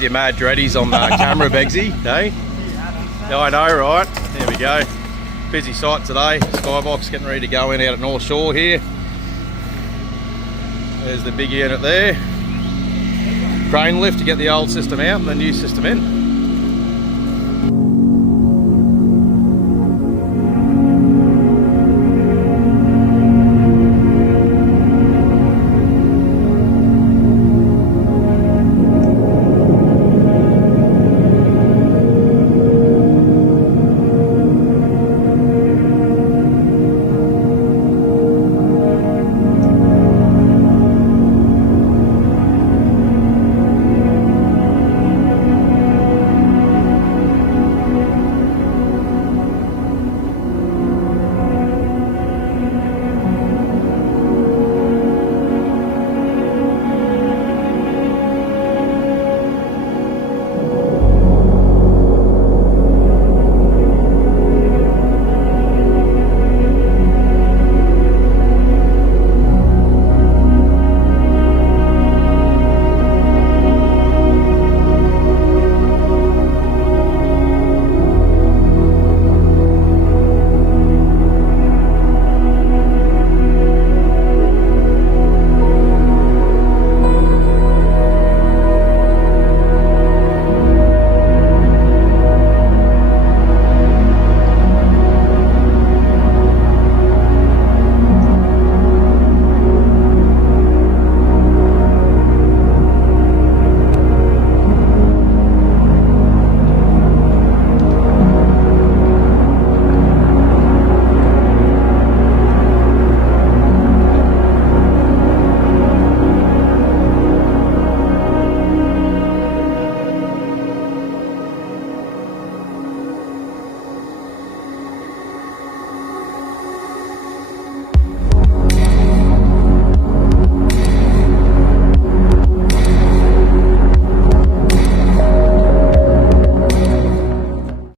Your mad dreadies on the camera, Begsy, eh? Yeah, I know, right? There we go. Busy site today. Skybox getting ready to go in out at North Shore here. There's the big unit there. Crane lift to get the old system out and the new system in.